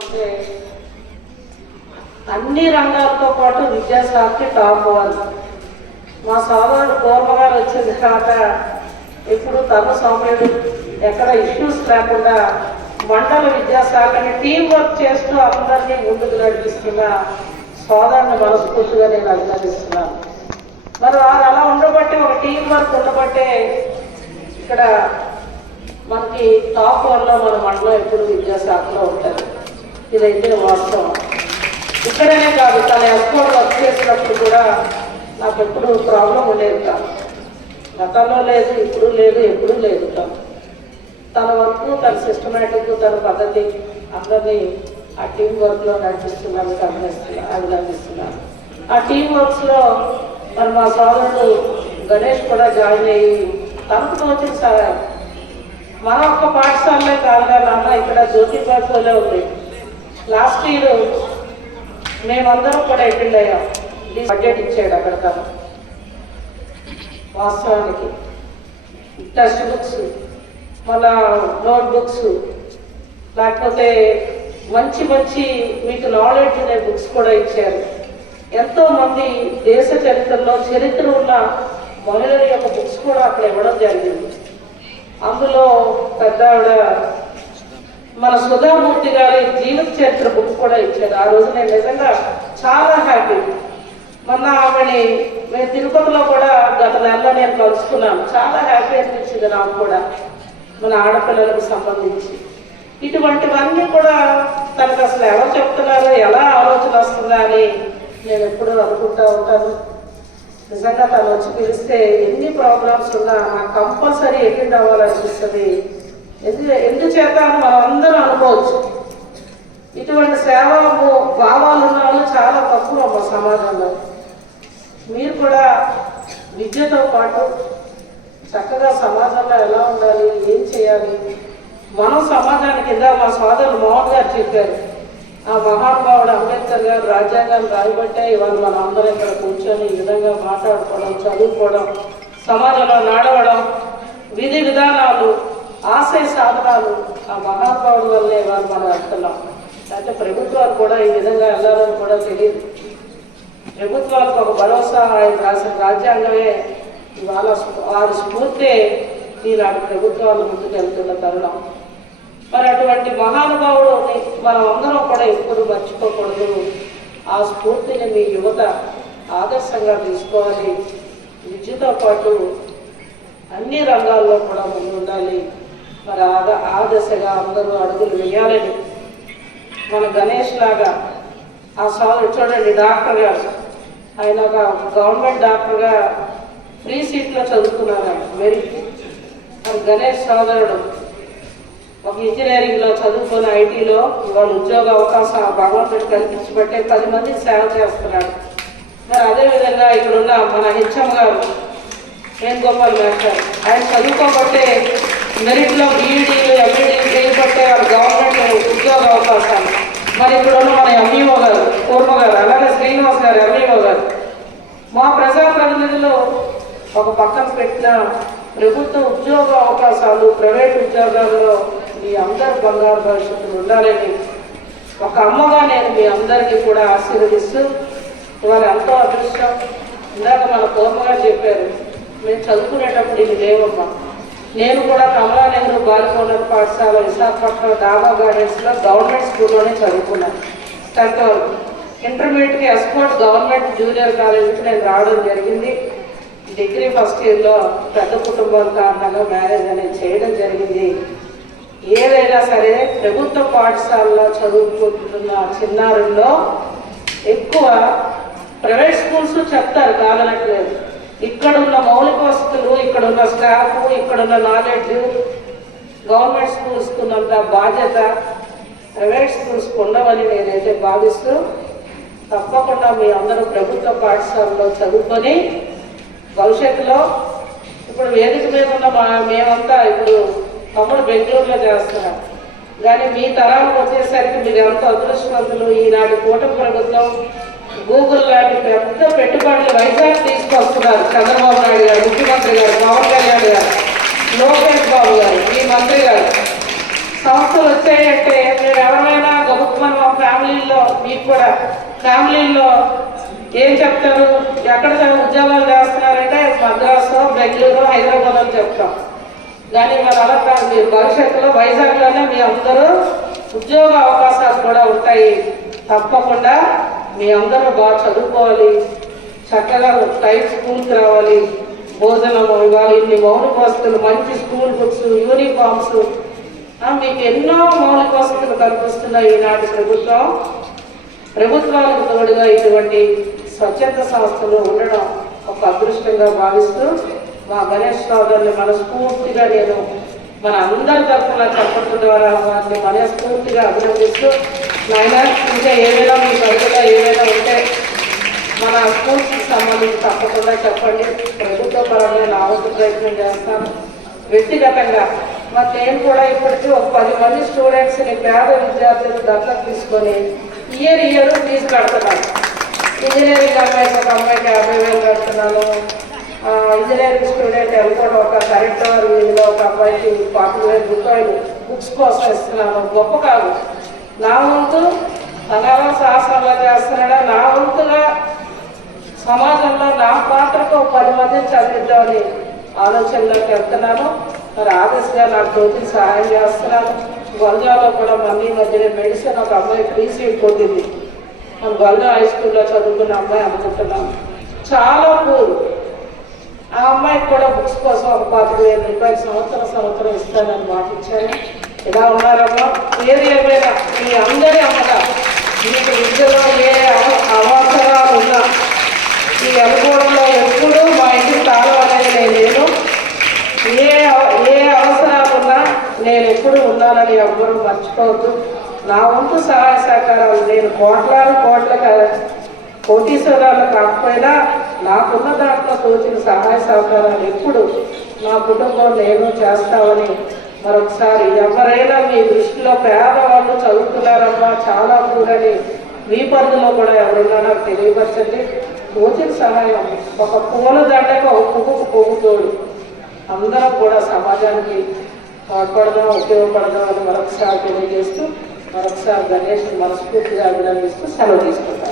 అంటే అన్ని రంగాలతో పాటు విద్యాశాఖకి టాప్ వన్. మా సోదరుడు పూర్వగారు వచ్చిన తర్వాత ఇప్పుడు తను సౌమ్యుడు ఎక్కడ ఇష్యూస్ లేకుండా మండల విద్యాశాఖని టీం వర్క్ చేస్తూ అందరినీ ముందుకు నడిపిస్తున్న సోదరుని మనస్ఫూర్తిగా నేను అభినందిస్తున్నాను. మరి వారు అలా ఉండబట్టి, ఒక టీం వర్క్ ఉండబట్టే ఇక్కడ మనకి టాప్ వన్లో మన మండలం ఎప్పుడు విద్యాశాఖలో ఉంటుంది. ఇదైతే వాస్తవం. ఇక్కడనే కాదు, తన ఎక్స్పోర్ట్ వర్క్ చేసినప్పుడు కూడా నాకు ఎప్పుడు ప్రాబ్లం ఉండేది కాదు. గతంలో లేదు, ఇప్పుడు లేదు, ఎప్పుడూ లేదు. తన వర్క్, తన సిస్టమేటిక్, తన పద్ధతి అందరినీ ఆ టీం వర్క్లో నడిపిస్తున్నాను, అభినందిస్తున్నాను. ఆ టీం వర్క్స్లో మరి మా సోదరుడు గణేష్ కూడా జాయిన్ అయ్యి తనకు తోచిన సహాయం. మన ఒక్క పాఠశాలలే కాదుగా నాన్న, ఇక్కడ జ్యోతిబాబులే ఉంది. లాస్ట్ ఇయర్ మేమందరం కూడా అటెండ్ అయ్యాం. బడ్జెట్ ఇచ్చాడు అక్కడ తను. వాస్తవానికి టెక్స్ట్ బుక్స్, మళ్ళా నోట్ బుక్స్, లేకపోతే మంచి మంచి మీకు నాలెడ్జ్ అనే బుక్స్ కూడా ఇచ్చారు. ఎంతోమంది దేశ చరిత్రలో చరిత్ర ఉన్న మహిళల యొక్క బుక్స్ కూడా అక్కడ ఇవ్వడం జరిగింది. అందులో పెద్ద ఆవిడ మన సుధామూర్తి గారి జీవిత చరిత్ర బుక్ కూడా ఇచ్చారు. ఆ రోజు నేను నిజంగా చాలా హ్యాపీ. మొన్న ఆమెని మేము తిరుపతిలో కూడా గత నెలలో నేను కలుసుకున్నాను. చాలా హ్యాపీ అనిపించింది నాకు కూడా, మన ఆడపిల్లలకు సంబంధించి. ఇటువంటివన్నీ కూడా తనకు అసలు ఎవరు చెప్తున్నారో, ఎలా ఆలోచన వస్తుందా అని నేను ఎప్పుడూ అనుకుంటూ ఉంటాను. నిజంగా తను వచ్చి పిలిస్తే ఎన్ని ప్రోగ్రామ్స్ ఉన్నా నాకు కంపల్సరీ అటెండ్ అవ్వాలనిపిస్తుంది. ఎందుచేత మనం అందరం అనుకోవచ్చు. ఇటువంటి సేవా భావాలు ఉన్న వాళ్ళు చాలా తక్కువ మా సమాజంలో. మీరు కూడా విద్యతో పాటు చక్కగా సమాజంలో ఎలా ఉండాలి, ఏం చేయాలి, మనం సమాజానికి కింద మా సోదరులు మోహన్ గారు చెప్పారు. ఆ మహానుభావుడు అంబేద్కర్ గారు రాజ్యాంగాన్ని రాయబట్టే ఇవాళ మనం అందరం ఇక్కడ కూర్చొని ఈ విధంగా మాట్లాడుకోవడం, చదువుకోవడం, సమాజంలో నడవడం, విధి విధానాలు, ఆశయ సాధనాలు ఆ మహానుభావుడు వల్లే ఇవాళ మనం వెళ్తున్నాం. అయితే ప్రభుత్వాలు కూడా ఈ విధంగా వెళ్ళాలని కూడా తెలియదు. ప్రభుత్వాలకు ఒక భరోసా ఆయన రాసిన రాజ్యాంగమే ఇవాళ వారి స్ఫూర్తే ఈనాటి ప్రభుత్వాలు ముందుకు వెళ్తున్న తరుణం. మరి అటువంటి మహానుభావుడిని మనం అందరం కూడా ఎప్పుడు మర్చిపోకూడదు. ఆ స్ఫూర్తిని మీ యువత ఆదర్శంగా తీసుకోవాలి. విద్యతో పాటు అన్ని రంగాల్లో కూడా ముందుండాలి. మరి ఆ దశగా అందరూ అడుగులు వేయాలని మన గణేష్ లాగా ఆ సోదరుడు చూడండి, డాక్టర్ గారు, ఆయన ఒక గవర్నమెంట్ డాక్టర్గా ఫ్రీ సీట్లో చదువుకున్నారు. ఆయన మెరిట్. మరి గణేష్ సోదరుడు ఒక ఇంజనీరింగ్లో చదువుకొని ఐటీలో ఇవాళ ఉద్యోగ అవకాశం భగవంతుడు కల్పించబట్టే 10 మందికి సేవ చేస్తున్నాడు. మరి అదేవిధంగా ఇక్కడున్న మన హెచ్ఎం గారు వేణుగోపాల్ మాస్టర్, ఆయన చదువుకోబట్టే మెరిట్లో బీఈడీలు, ఎంఈడీలు చేయబట్టే వాళ్ళ గవర్నమెంట్ ఉద్యోగ అవకాశాలు. మరి ఇక్కడ ఉన్న మన ఎంఈఓ గారు, పూర్వ గారు, అలాగే శ్రీనివాస్ గారు ఎంఈఓ గారు, మా ప్రజాప్రతినిధులు ఒక పక్కన పెట్టిన ప్రభుత్వ ఉద్యోగ అవకాశాలు, ప్రైవేట్ ఉద్యోగాల్లో మీ అందరు బంగారు భవిష్యత్తులు ఉండాలని ఒక అమ్మగా నేను మీ అందరికీ కూడా ఆశీర్వదిస్తూ, ఇవాళ ఎంతో అదృష్టం. ఇందాక మన పూర్వగారు చెప్పారు, మేము చదువుకునేటప్పుడు ఇది లేవమ్మా. నేను కూడా కమలా నెహ్రూ బాలికోన్నత పాఠశాల విశాఖపట్నం డాబా గార్డెన్స్లో గవర్నమెంట్ స్కూల్లోనే చదువుకున్నాను. 10th వరకు. ఇంటర్మీడియట్కి ఎస్కోట్ గవర్నమెంట్ జూనియర్ కాలేజీకి నేను రావడం జరిగింది. డిగ్రీ ఫస్ట్ ఇయర్లో పెద్ద కుటుంబాల కారణంగా మ్యారేజ్ అనేది చేయడం జరిగింది. ఏదైనా సరే ప్రభుత్వ పాఠశాలలో చదువుకుంటున్న చిన్నారుల్లో ఎక్కువ ప్రైవేట్ స్కూల్స్ చెప్తారు, కాదనట్లేదు. ఇక్కడున్న మౌలిక వసతులు, ఇక్కడున్న స్టాఫ్, ఇక్కడున్న నాలెడ్జ్ గవర్నమెంట్ స్కూల్స్కి ఉన్నంత బాధ్యత ప్రైవేట్ స్కూల్స్కి ఉండవని నేనైతే భావిస్తూ, తప్పకుండా మీ అందరూ ప్రభుత్వ పాఠశాలలో చదువుకొని భవిష్యత్తులో ఇప్పుడు వేదిక మీద ఉన్న మేమంతా ఇప్పుడు తమ్ముడు బెంగళూరులో చేస్తున్నాం. కానీ మీ తరాలకు వచ్చేసరికి మీరు ఎంతో అదృష్టవంతులు. ఈనాటి కూటమి ప్రభుత్వం గూగుల్ లాంటి పెద్ద పెట్టుబడులు వైజాగ్ తీసుకొస్తున్నారు. చంద్రబాబు నాయుడు గారు, ముఖ్యమంత్రి గారు, పవన్ కళ్యాణ్ గారు, లోకేష్ బాబు గారు, మీ మంత్రి గారు. సంస్థలు వచ్చాయంటే మేము ఎవరైనా గొప్ప ఫ్యామిలీలో ఏం చెప్తారు, ఎక్కడ ఉద్యోగాలు చేస్తున్నారంటే మద్రాసు, బెంగళూరు, హైదరాబాద్ అని చెప్తాం. కానీ మరి అలా కాదు, మీరు భవిష్యత్తులో వైజాగ్లోనే మీ అందరూ ఉద్యోగ అవకాశాలు కూడా ఉంటాయి. తప్పకుండా మీ అందరూ బాగా చదువుకోవాలి, చక్కగా టైం స్కూల్కి రావాలి, భోజనం ఇవ్వాలి, ఇన్ని మౌలిక వసతులు, మంచి స్కూల్ బుక్స్, యూనిఫామ్స్, మీకు ఎన్నో మౌలిక వసతులు కల్పిస్తున్నాయి ఈనాటి ప్రభుత్వాలకు తోడుగా ఇటువంటి స్వచ్ఛంద సంస్థలు ఉండడం ఒక అదృష్టంగా భావిస్తూ మా గణేష్ సోదరుని మనస్ఫూర్తిగా నేను మన అందరి తరఫున చెప్పడం ద్వారా వారిని మనస్ఫూర్తిగా అభినందిస్తూ, నాయన ఇంకా ఏమైనా మీ పరిధిలో ఏమైనా ఉంటే మన స్కూల్కి సంబంధించి తప్పకుండా చెప్పండి. ప్రభుత్వ పరంగా నా వంతు ప్రయత్నం చేస్తాను. వ్యక్తిగతంగా మరి నేను కూడా ఇప్పటికీ ఒక 10 మంది స్టూడెంట్స్ని, పేద విద్యార్థులు దత్తత తీసుకొని ఇయర్ ఫీజు కడుతున్నాను. ఇంజనీరింగ్ అమ్మాయికి ఒక అమ్మాయికి 50,000 కడుతున్నాను. ఇంజనీరింగ్ స్టూడెంట్ వెళ్ళిపోవడం ఒక కరెక్టర్ వీధిలో ఒక అబ్బాయికి 40,000 రూపాయలు బుక్స్ కోసం ఇస్తున్నాను. గొప్ప కాదు, నా వంతు అనాల శాసనంలో చేస్తున్నాడా, నా వంతుగా సమాజంలో నా పాత్రకు 10 మందిని చదివిద్దామని ఆలోచనలోకి వెళ్తున్నాను. మరి ఆదర్శంగా నాకు తోటి సహాయం చేస్తున్నాను. గొల్జాలో కూడా మళ్ళీ మధ్యన మెడిసిన్ ఒక అమ్మాయి ఫ్రీ సీట్ పొందింది. మన గొల్జా హై స్కూల్లో చదువుకున్న అమ్మాయి అనుకుంటున్నాను, చాలా పూర్. ఆ అమ్మాయికి కూడా బుక్స్ కోసం ఒక 25,000 రూపాయలు సంవత్సరం ఇస్తానని మాట ఇచ్చాను. ఇలా ఉన్నారమ్మా, ఏది ఏమైనా మీ అందరి అమ్మగా మీకు విద్యలో ఏ అవసరాలు ఉన్నా ఈ అనుభవంలో ఎప్పుడూ మా ఇంటికి తాళం అనేది నేను లేను. ఏ అవసరాలు ఉన్నా నేను ఎప్పుడు ఉన్నానని ఎవ్వరూ మర్చిపోవద్దు. నా వంతు సహాయ సహకారాలు నేను కోట్ల కోటీశ్వరాలు కాకపోయినా నాకున్న దాంట్లో తోచిన సహాయ సహకారాలు ఎప్పుడు నా కుటుంబం నేను చేస్తామని మరొకసారి, ఎవరైనా మీ దృష్టిలో పేదవాళ్ళు చదువుతున్నారమ్మా చాలా కూడని మీ పరిధిలో కూడా ఎవరున్నా నాకు తెలియపరచండి. తోచిన సహాయం ఒక పూల దండకు ఒక పువ్వుకు తోడు, అందరం కూడా సమాజానికి తోడ్పడదాం, ఉపయోగపడదాం అని మరొకసారి తెలియజేస్తూ, మరొకసారి గణేష్ మనస్ఫూర్తిగా అభినందిస్తూ సెలవు తీసుకుంటాను.